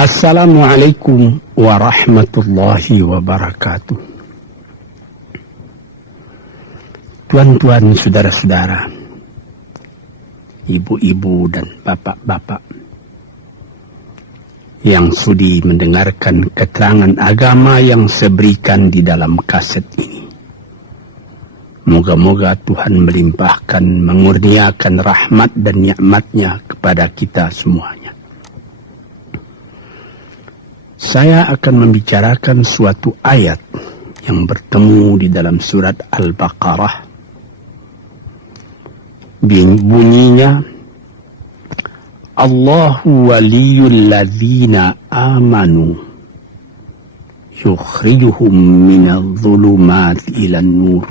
Assalamualaikum warahmatullahi wabarakatuh. Tuan-tuan, saudara-saudara, ibu-ibu dan bapak-bapak yang sudi mendengarkan keterangan agama yang saya berikan di dalam kaset ini. Moga-moga Tuhan melimpahkan, mengurniakan rahmat dan nikmat-Nya kepada kita semuanya. Saya akan membicarakan suatu ayat yang bertemu di dalam surat Al-Baqarah. Bunyinya, Allahu waliyul ladzina amanu yukhrijuhum minadh dhulumati ilan nur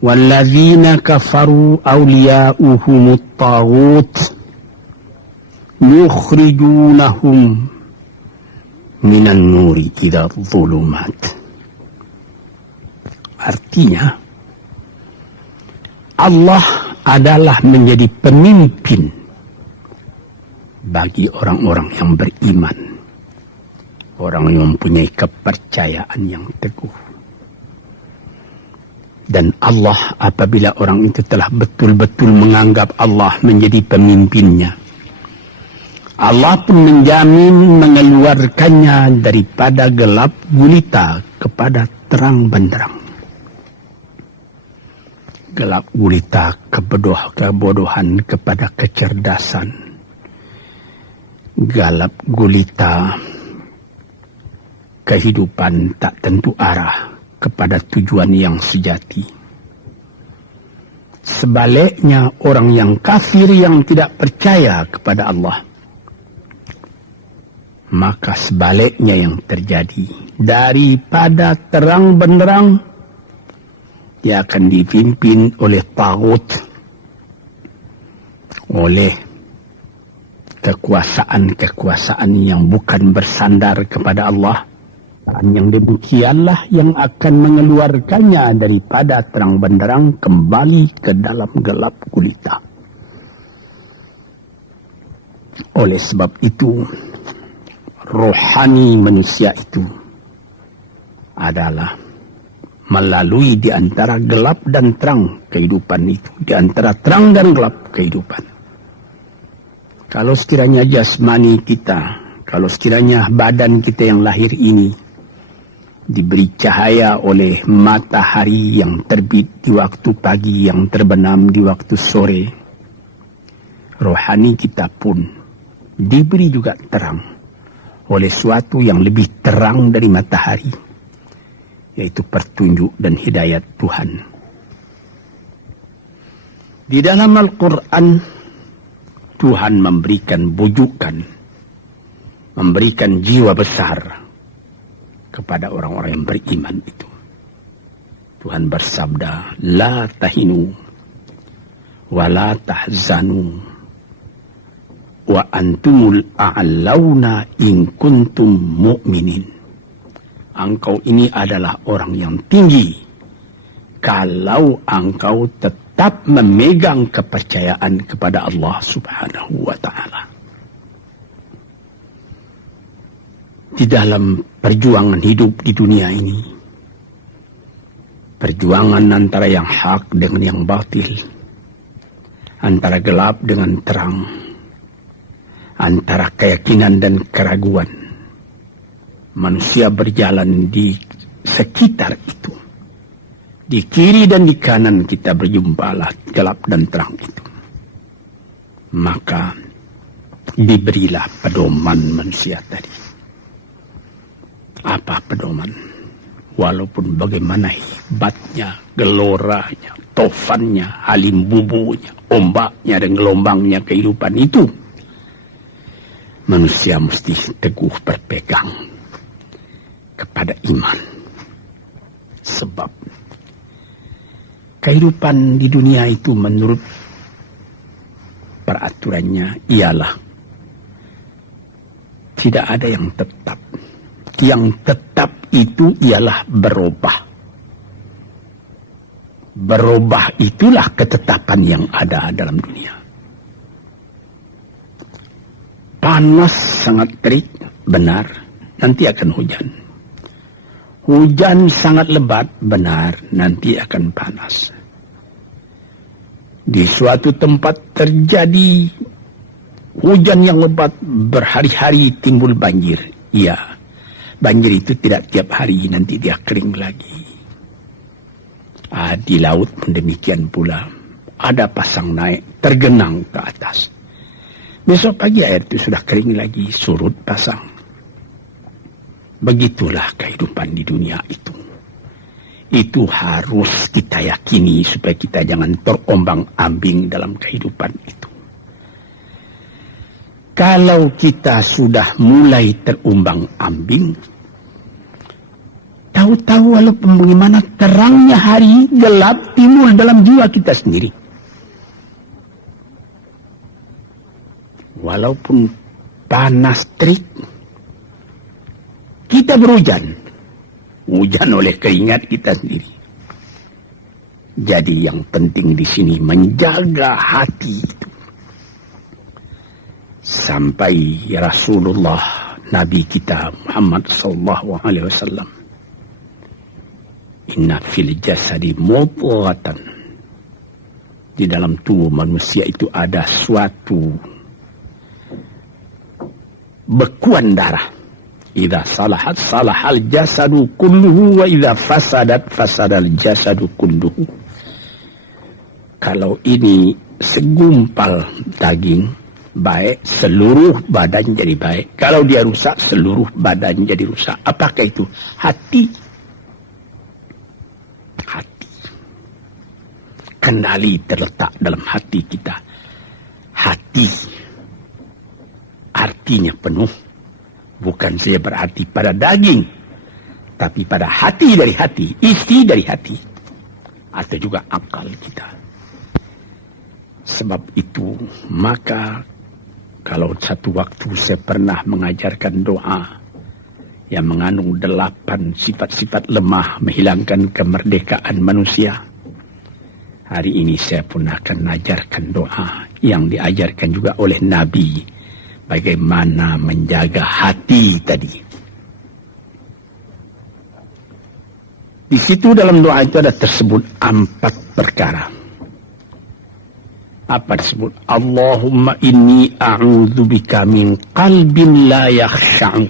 walladzina kafaru awliya'uhumut taghut yukhrijunahum minan nuri ila dhulumat. Artinya, Allah adalah menjadi pemimpin bagi orang-orang yang beriman, orang yang mempunyai kepercayaan yang teguh. Dan Allah, apabila orang itu telah betul-betul menganggap Allah menjadi pemimpinnya, Allah pun menjamin mengeluarkannya daripada gelap gulita kepada terang benderang. Gelap gulita kebodohan kepada kecerdasan. Gelap gulita kehidupan tak tentu arah kepada tujuan yang sejati. Sebaliknya, orang yang kafir yang tidak percaya kepada Allah, maka sebaliknya yang terjadi, daripada terang benderang, dia akan dipimpin oleh taghut, oleh kekuasaan-kekuasaan yang bukan bersandar kepada Allah. Dan yang demikianlah yang akan mengeluarkannya daripada terang benderang kembali ke dalam gelap gulita. Oleh sebab itu, rohani manusia itu adalah melalui di antara gelap dan terang kehidupan itu, di antara terang dan gelap kehidupan. Kalau sekiranya jasmani kita, kalau sekiranya badan kita yang lahir ini diberi cahaya oleh matahari yang terbit di waktu pagi, yang terbenam di waktu sore, rohani kita pun diberi juga terang oleh suatu yang lebih terang dari matahari, yaitu petunjuk dan hidayat Tuhan. Di dalam Al-Quran, Tuhan memberikan bujukan, memberikan jiwa besar kepada orang-orang yang beriman itu. Tuhan bersabda, La tahinu wa la tahzanu wa antumul a'launa in kuntum mu'minin. Engkau ini adalah orang yang tinggi kalau engkau tetap memegang kepercayaan kepada Allah Subhanahu wa ta'ala. Di dalam perjuangan hidup di dunia ini, perjuangan antara yang hak dengan yang batil, antara gelap dengan terang, antara keyakinan dan keraguan, manusia berjalan di sekitar itu. Di kiri dan di kanan kita berjumpalah gelap dan terang itu. Maka diberilah pedoman manusia tadi. Apa pedoman? Walaupun bagaimana hebatnya, geloranya, tofannya, halimbubunya, ombaknya dan gelombangnya kehidupan itu, manusia mesti teguh berpegang kepada iman. Sebab kehidupan di dunia itu menurut peraturannya ialah tidak ada yang tetap. Yang tetap itu ialah berubah. Berubah itulah ketetapan yang ada dalam dunia. panas sangat terik, benar, nanti akan hujan. Hujan sangat lebat, benar, nanti akan panas. Di suatu tempat terjadi hujan yang lebat, berhari-hari timbul banjir. Iya, banjir itu tidak tiap hari, nanti dia kering lagi. Di laut pun demikian pula. Ada pasang naik, tergenang ke atas. Besok pagi air itu sudah kering lagi, surut pasang. Begitulah kehidupan di dunia itu. Itu harus kita yakini supaya kita jangan terombang-ambing dalam kehidupan itu. Kalau kita sudah mulai terombang-ambing, tahu-tahu walaupun bagaimana terangnya hari, gelap timbul dalam jiwa kita sendiri. Walaupun panas terik, kita berhujan. Hujan oleh keringat kita sendiri. Jadi yang penting di sini menjaga hati itu. Sampai Rasulullah Nabi kita Muhammad sallallahu alaihi wasallam, inna fil jasadi mudghatan, di dalam tubuh manusia itu ada suatu bekuan darah. Idza salahat salahal jasadu kulluhu wa idza fasadat fasadal jasadu kulluhu. Kalau ini segumpal daging baik, seluruh badan jadi baik. Kalau dia rusak, seluruh badan jadi rusak. Apakah itu? Hati. Hati. Kendali terletak dalam hati kita. Hati artinya penuh. Bukan saja berarti pada daging, tapi pada hati dari hati, isi dari hati, atau juga akal kita. Sebab itu, maka kalau satu waktu saya pernah mengajarkan doa yang mengandung 8 sifat-sifat lemah menghilangkan kemerdekaan manusia. Hari ini saya pun akan mengajarkan doa yang diajarkan juga oleh Nabi. Bagaimana menjaga hati tadi. Di situ dalam doa itu ada tersebut 4 perkara. Apa disebut? Allahumma inni a'udzubika min qalbin la yakhsha'u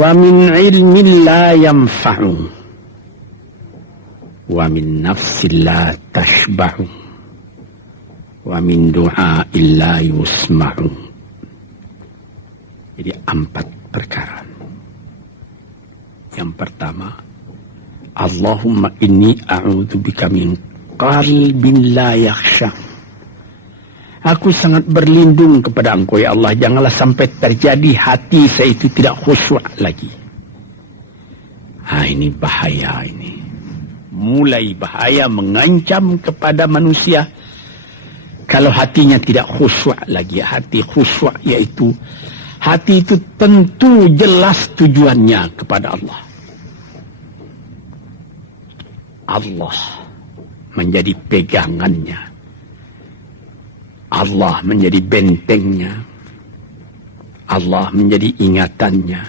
wa min ilmin la yanfa'u wa min nafsin la tashba'u wa min du'a illa yusma'u. Jadi 4 perkara. Yang pertama, Allahumma inni a'udzubika min qalbin la yakhsha. Aku sangat berlindung kepada Engkau ya Allah, janganlah sampai terjadi hati saya itu tidak khusyuk lagi. Ini bahaya ini. Mulai bahaya, mengancam kepada manusia. Kalau hatinya tidak khusyuk lagi, hati khusyuk yaitu hati itu tentu jelas tujuannya kepada Allah. Allah menjadi pegangannya. Allah menjadi bentengnya. Allah menjadi ingatannya.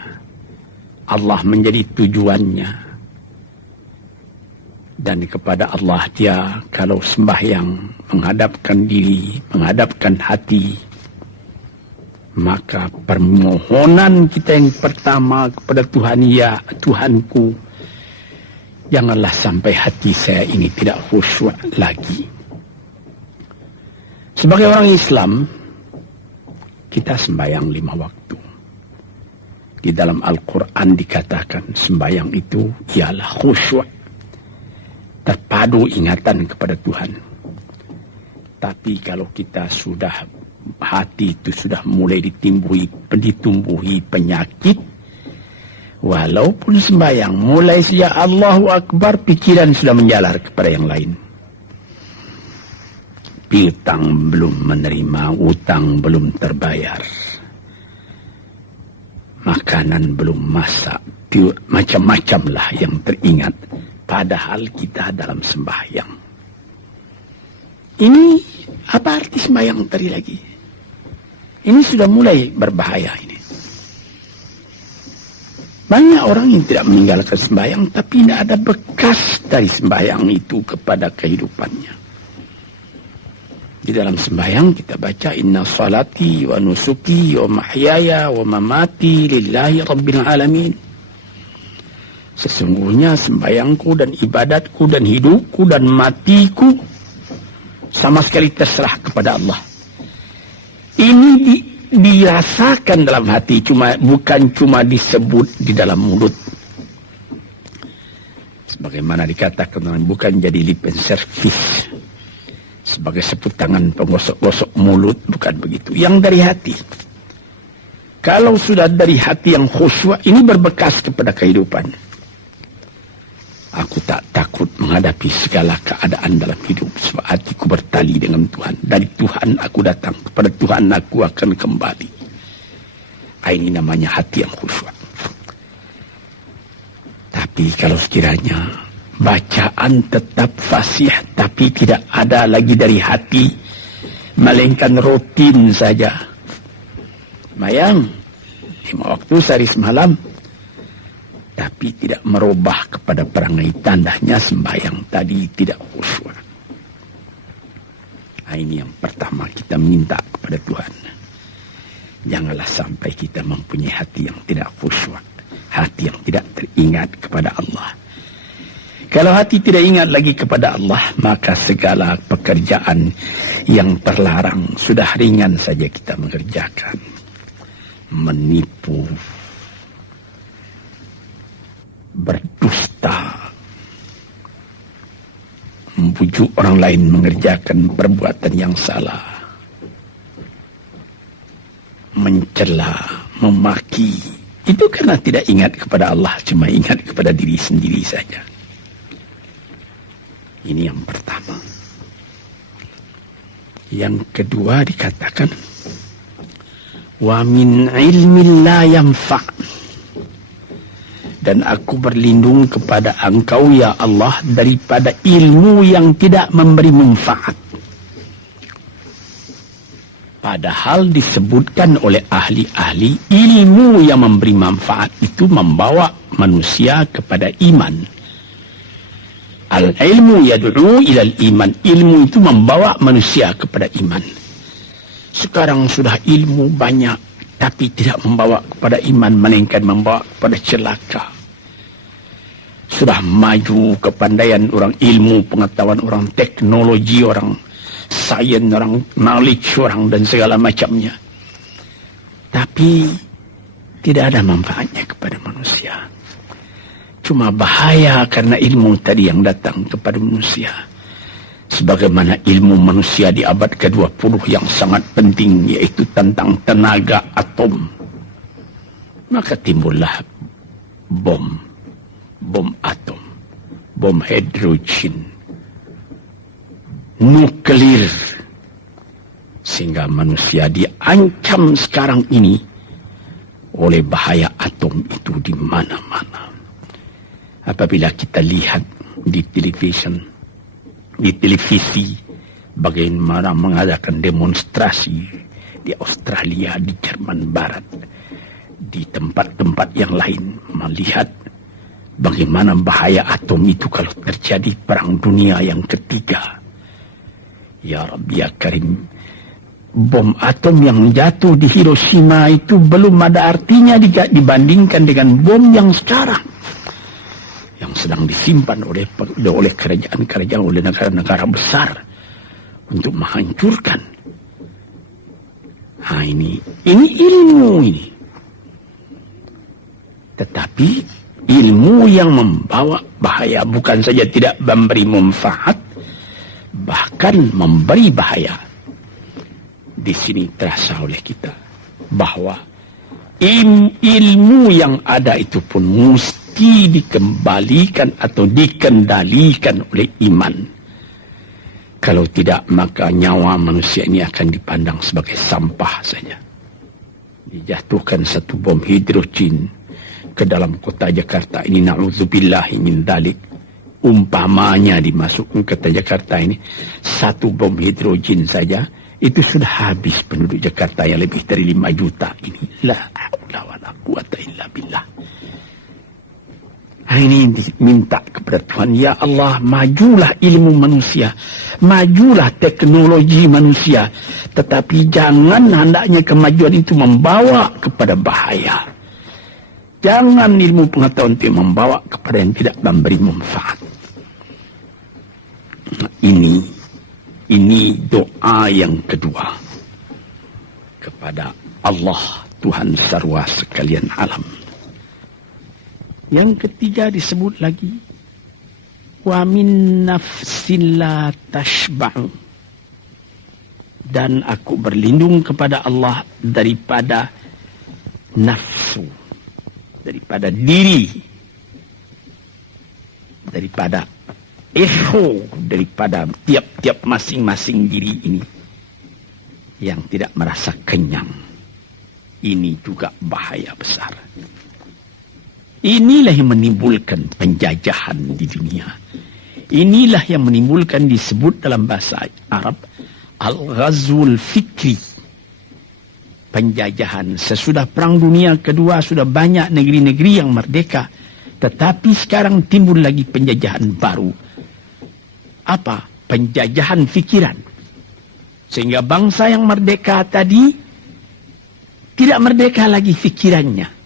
Allah menjadi tujuannya. Dan kepada Allah dia kalau sembahyang menghadapkan diri, menghadapkan hati, maka permohonan kita yang pertama kepada Tuhan, ya Tuhanku, janganlah sampai hati saya ini tidak khusyuk lagi. Sebagai orang Islam, kita sembahyang 5 waktu. Di dalam Al-Quran dikatakan sembahyang itu ialah khusyuk, terpadu ingatan kepada Tuhan. Tapi kalau kita sudah, hati itu sudah mulai ditumbuhi penyakit, walaupun sembahyang, mulai sejak Allahu Akbar, pikiran sudah menjalar kepada yang lain. Piutang belum menerima, utang belum terbayar, makanan belum masak, macam-macam lah yang teringat. Padahal kita dalam sembahyang. Ini apa arti sembahyang tadi lagi? Ini sudah mulai berbahaya ini. Banyak orang yang tidak meninggalkan sembahyang, tapi tidak ada bekas dari sembahyang itu kepada kehidupannya. Di dalam sembahyang kita baca, inna salati wa nusuki wa mahyaya wa mamati lillahi rabbil alamin. Sesungguhnya sembahyangku dan ibadatku dan hidupku dan matiku sama sekali terserah kepada Allah. Ini dirasakan dalam hati, bukan cuma disebut di dalam mulut. Sebagaimana dikatakan, bukan jadi lip service sebagai seput tangan penggosok-gosok mulut, bukan begitu. Yang dari hati. Kalau sudah dari hati yang khusyuk, ini berbekas kepada kehidupan. Aku tak takut menghadapi segala keadaan dalam hidup, sebab hatiku bertali dengan Tuhan. Dari Tuhan aku datang, kepada Tuhan aku akan kembali. Ini namanya hati yang khusyuk. Tapi kalau sekiranya bacaan tetap fasih, tapi tidak ada lagi dari hati, melainkan rutin saja. Mayang 5 waktu sehari semalam, tapi tidak merubah kepada perangai, tandanya sembahyang tadi tidak khusyuk. Ini yang pertama kita minta kepada Tuhan. Janganlah sampai kita mempunyai hati yang tidak khusyuk, hati yang tidak teringat kepada Allah. Kalau hati tidak ingat lagi kepada Allah, maka segala pekerjaan yang terlarang sudah ringan saja kita mengerjakan. Menipu, berdusta, membujuk orang lain mengerjakan perbuatan yang salah, mencela, memaki, itu karena tidak ingat kepada Allah, cuma ingat kepada diri sendiri saja. Ini yang pertama. Yang kedua dikatakan, wa min ilmin la yanfa'. Dan aku berlindung kepada Engkau ya Allah daripada ilmu yang tidak memberi manfaat. Padahal disebutkan oleh ahli-ahli, ilmu yang memberi manfaat itu membawa manusia kepada iman. Al-ilmu yad'u ilal iman. Ilmu itu membawa manusia kepada iman. Sekarang sudah ilmu banyak, tapi tidak membawa kepada iman, melainkan membawa kepada celaka. Sudah maju kepandaian orang, ilmu, pengetahuan orang, teknologi orang, sains orang, knowledge orang, dan segala macamnya. Tapi tidak ada manfaatnya kepada manusia. Cuma bahaya karena ilmu tadi yang datang kepada manusia. Sebagaimana ilmu manusia di abad ke-20 yang sangat penting, yaitu tentang tenaga atom. Maka timbullah bom atom, bom hidrogen, nuklir. Sehingga manusia diancam sekarang ini oleh bahaya atom itu di mana-mana. Apabila kita lihat di televisi bagaimana mengadakan demonstrasi di Australia, di Jerman Barat, di tempat-tempat yang lain, melihat bagaimana bahaya atom itu kalau terjadi perang dunia yang ketiga. Ya Rabbi ya Karim, bom atom yang jatuh di Hiroshima itu belum ada artinya dibandingkan dengan bom yang sekarang, yang sedang disimpan oleh kerajaan-kerajaan, oleh negara-negara besar untuk menghancurkan. Ini ilmu ini. Tetapi ilmu yang membawa bahaya, bukan saja tidak memberi manfaat, bahkan memberi bahaya. Di sini terasa oleh kita bahwa ilmu yang ada itu pun mesti dikembalikan atau dikendalikan oleh iman. Kalau tidak, maka nyawa manusia ini akan dipandang sebagai sampah saja. Dijatuhkan satu bom hidrogen ke dalam kota Jakarta ini, na'udzubillahi min dzalik. Umpamanya dimasukkan ke kota Jakarta ini satu bom hidrogen saja, itu sudah habis penduduk Jakarta yang lebih dari 5 juta ini. La haula wala quwata illa billah. Ini minta kepada Tuhan, ya Allah, majulah ilmu manusia, majulah teknologi manusia, tetapi jangan hendaknya kemajuan itu membawa kepada bahaya. Jangan ilmu pengetahuan itu membawa kepada yang tidak memberi manfaat. Ini doa yang kedua kepada Allah, Tuhan sarwa sekalian alam. Yang ketiga disebut lagi, wa min nafsin la tashba'u, dan aku berlindung kepada Allah daripada nafsu, daripada diri, daripada ego, daripada tiap-tiap masing-masing diri ini yang tidak merasa kenyang. Ini juga bahaya besar. Inilah yang menimbulkan penjajahan di dunia. Inilah yang menimbulkan, disebut dalam bahasa Arab, al-ghazwul fikri. Penjajahan. Sesudah Perang Dunia Kedua sudah banyak negeri-negeri yang merdeka. Tetapi sekarang timbul lagi penjajahan baru. Apa? Penjajahan fikiran. Sehingga bangsa yang merdeka tadi tidak merdeka lagi fikirannya.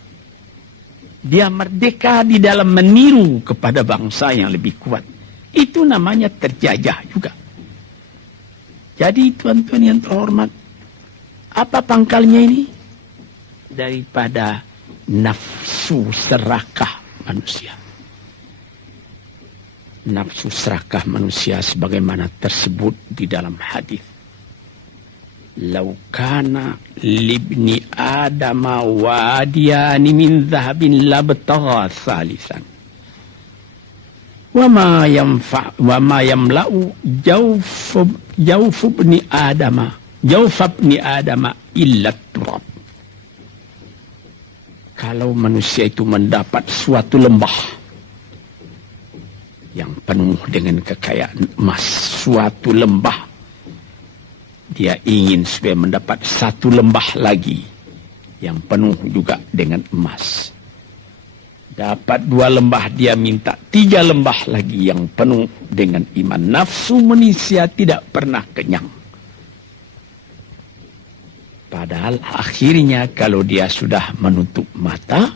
Dia merdeka di dalam meniru kepada bangsa yang lebih kuat. Itu namanya terjajah juga. Jadi tuan-tuan yang terhormat, apa pangkalnya ini? Daripada nafsu serakah manusia. Nafsu serakah manusia sebagaimana tersebut di dalam hadis. Lau kana libni adama wadiyani min dhahabin labtagha thalithan. Wa ma yamla'u jawf ibni adama illa turab. Kalau manusia itu mendapat suatu lembah yang penuh dengan kekayaan emas, suatu lembah, dia ingin supaya mendapat satu lembah lagi yang penuh juga dengan emas. Dapat 2 lembah, dia minta 3 lembah lagi yang penuh dengan iman. Nafsu manusia tidak pernah kenyang. Padahal akhirnya kalau dia sudah menutup mata,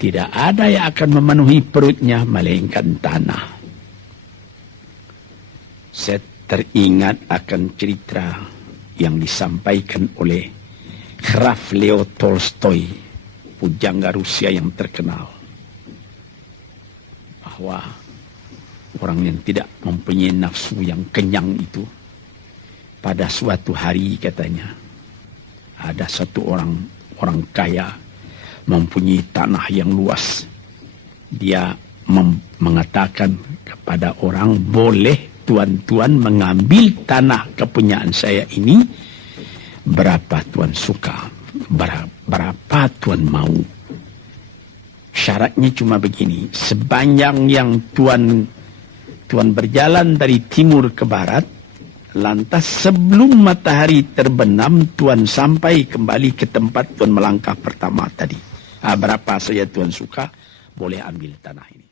tidak ada yang akan memenuhi perutnya melainkan tanah. Teringat akan cerita yang disampaikan oleh Graf Leo Tolstoy, pujangga Rusia yang terkenal, bahwa orang yang tidak mempunyai nafsu yang kenyang itu, pada suatu hari katanya, ada satu orang kaya mempunyai tanah yang luas. Dia mengatakan kepada orang, boleh tuan-tuan mengambil tanah kepunyaan saya ini, berapa tuan suka, berapa tuan mau. Syaratnya cuma begini, sepanjang yang tuan berjalan dari timur ke barat, lantas sebelum matahari terbenam, tuan sampai kembali ke tempat tuan melangkah pertama tadi. Berapa saja tuan suka, boleh ambil tanah ini.